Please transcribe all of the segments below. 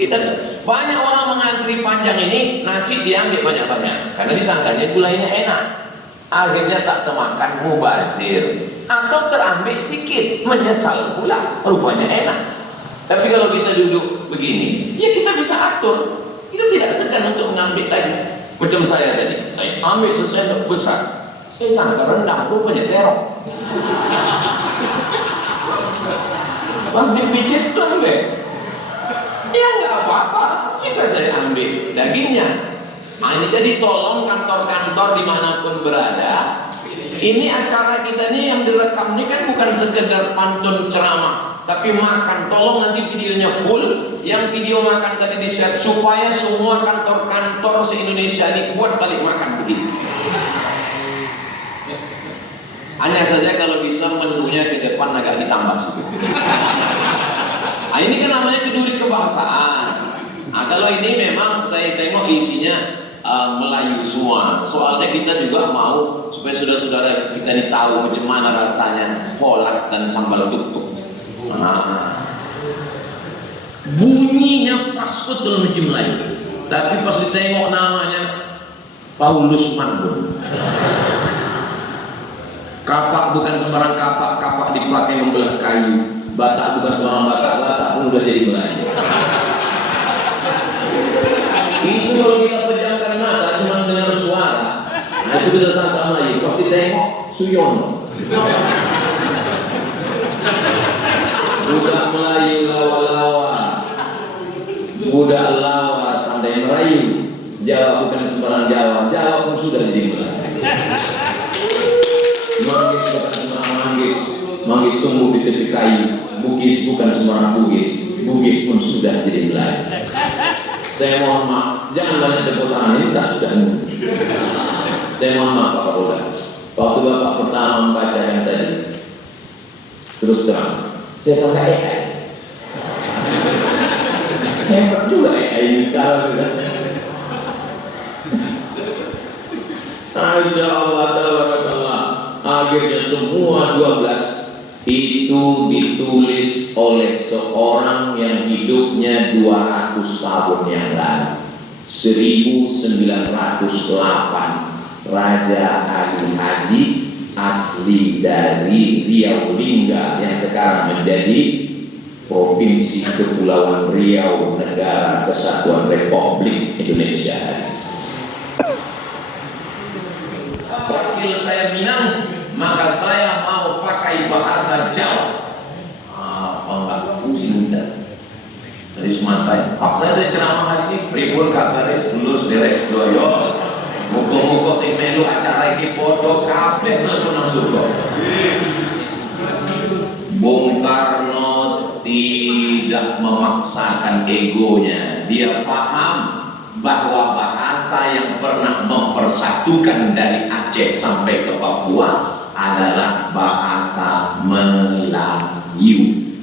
Kita banyak orang mengantri panjang ini, nasi diambil banyak-banyak karena disangkanya gulainya enak. Akhirnya tak termakan, mubazir, atau terambil sedikit, menyesal pula, rupanya enak. Tapi kalau kita duduk begini, ya kita bisa atur. Kita tidak segan untuk mengambil lagi. Macam saya tadi, saya ambil sesendok besar, saya sangka rendang, rupanya terok. Pas dipicit tuh ambil, ya nggak apa-apa, bisa saya ambil dagingnya. Nah, ini jadi tolong kantor-kantor dimanapun berada, ini acara kita nih yang direkam ini kan bukan sekedar pantun ceramah, tapi makan. Tolong nanti videonya full, yang video makan tadi di-share supaya semua kantor-kantor se-Indonesia ini buat balik makan begini. Hanya saja kalau bisa menunya ke depan agak ditambah sedikit. Nah, ini kan namanya keduri kebahasaan. Nah, kalau ini memang saya tengok isinya Melayu semua. Soalnya kita juga mau supaya saudara-saudara kita ini tahu macam mana rasanya kolak dan sambal tuk-tuk. Nah, bunyinya pas betul macam Melayu. Tapi pas ditengok namanya Paulus Marbun. Kapak bukan sembarang kapak, kapak dipakai membelah kayu. Batak bukan sembarang batak, batak pun udah jadi Melayu. Itu kalau kita pejamkan mata cuma dengar suara, nah itu kita sangka Melayu. Pasti tengok Suyono. Budak Melayu lawa-lawa, budak lawa pandai merayu. Jawa bukan sembarang Jawa, Jawa pun sudah jadi Melayu. Manggis bukan sembarang manggis, manggis tumbuh di tepi kayu. Bugis bukan sembarang bugis, bugis pun sudah jadi Melayu. Saya mohon maaf, jangan banyak tepuk tangan, ini tak sudah. Saya mohon maaf Pak Kapolda. Waktu Bapak pertama membacakan tadi, terus terang, saya sangka AI. Hebat juga AI ini sekarang. Masya Allah, tabarakallah. Akhirnya semua 12 itu ditulis oleh seorang yang hidupnya 200 tahun yang lalu, 1908, Raja Ali Haji, asli dari Riau Lingga yang sekarang menjadi Provinsi Kepulauan Riau, Negara Kesatuan Republik Indonesia. Wakil saya Minang, maka saya mau pakai bahasa Jawa. Apa enggak pusing dah. Dari Sumatera. Pak saya ceramah hari ini pripun kabare lulus derek doyo. Muga-muga sing melu acara iki padha kabeh mlebu nang surga. Bung Karno tidak memaksakan egonya. Dia paham bahwa bahasa yang pernah mempersatukan dari Aceh sampai ke Papua adalah bahasa Melayu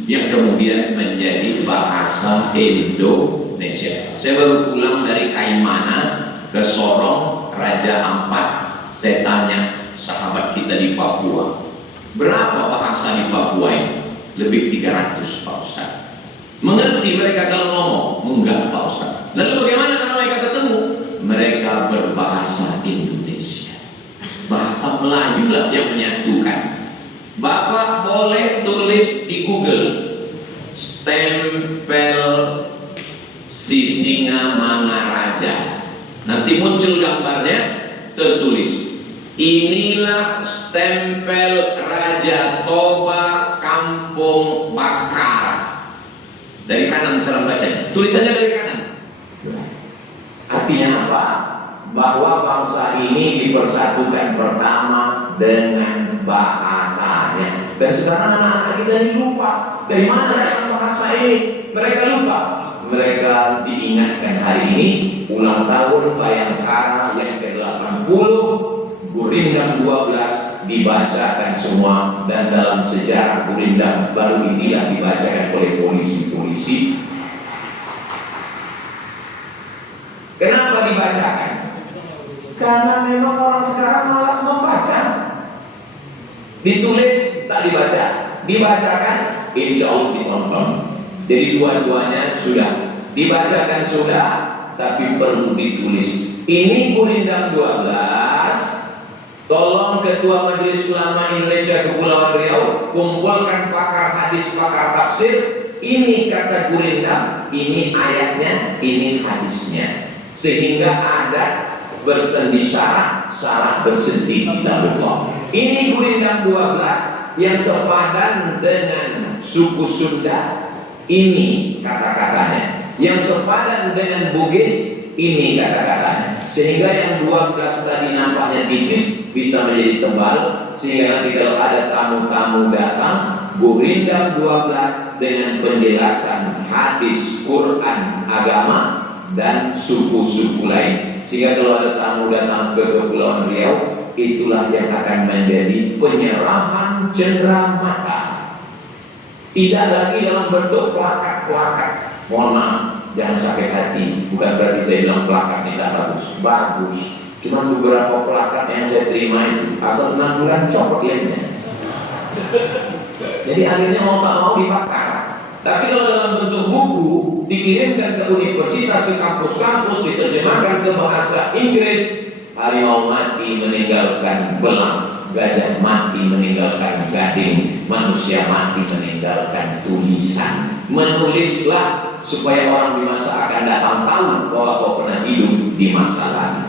yang kemudian menjadi bahasa Indonesia. Saya baru pulang dari Kaimana ke Sorong, Raja Ampat. Saya tanya sahabat kita di Papua, berapa bahasa di Papua ini? Lebih 300 Pak Ustaz. Mengerti mereka kalau ngomong? Enggak Pak Ustaz. Lalu bagaimana kalau mereka ketemu? Mereka berbahasa Indonesia. Bahasa Melayu lah yang menyatukan. Bapak boleh tulis di Google stempel Sisingamangaraja. Nanti muncul gambarnya, tertulis inilah stempel Raja Toba Kampung Bakar. Dari kanan cara baca, tulisannya dari kanan. Artinya apa? Bahwa bangsa ini dipersatukan pertama dengan bahasanya. Dan sekarang anak-anak kita ini lupa. Dari mana datang bahasa ini? Mereka lupa. Mereka diingatkan hari ini ulang tahun Bayangkara yang ke-80, Gurindam 12 dibacakan semua, dan dalam sejarah Gurindam baru inilah dibacakan oleh polisi-polisi. Kenapa dibacakan? Karena memang orang sekarang malas membaca. Ditulis tak dibaca, dibacakan insya Allah ditonton. Jadi dua-duanya sudah. dibacakan sudah, tapi perlu ditulis. Ini Gurindam 12. Tolong Ketua Majelis Ulama Indonesia Kepulauan Riau kumpulkan pakar hadis, pakar tafsir. Ini kata Gurindam, ini ayatnya, ini hadisnya, sehingga ada bersendi syarat bersendi kitabullah. Ini Gurindam 12 yang sepadan dengan suku Sunda. Ini kata-katanya. Yang sepadan dengan Bugis. Ini kata-katanya. Sehingga yang 12 tadi nampaknya tipis bisa menjadi tebal, sehingga nanti kalau ada tamu-tamu datang, Gurindam 12 dengan penjelasan hadis, Quran, agama, dan suku-suku lain. Sehingga kalau ada tamu datang ke Kepulauan Riau, itulah yang akan menjadi penyerahan cendera mata. Tidak lagi dalam bentuk plakat-plakat. Mohon maaf, jangan sakit hati. Bukan berarti saya bilang plakat tidak bagus. Bagus. Cuma beberapa plakat yang saya terima itu asal 6 bulan copot liatnya. Jadi akhirnya mau tak mau dibakar. Tapi kalau dalam bentuk buku dikirimkan ke universitas, ke kampus-kampus, diterjemahkan ke bahasa Inggris, harimau mati meninggalkan belang, gajah mati meninggalkan gading, manusia mati meninggalkan tulisan. Menulislah supaya orang di masa akan datang tahu bahwa kau pernah hidup di masa lalu.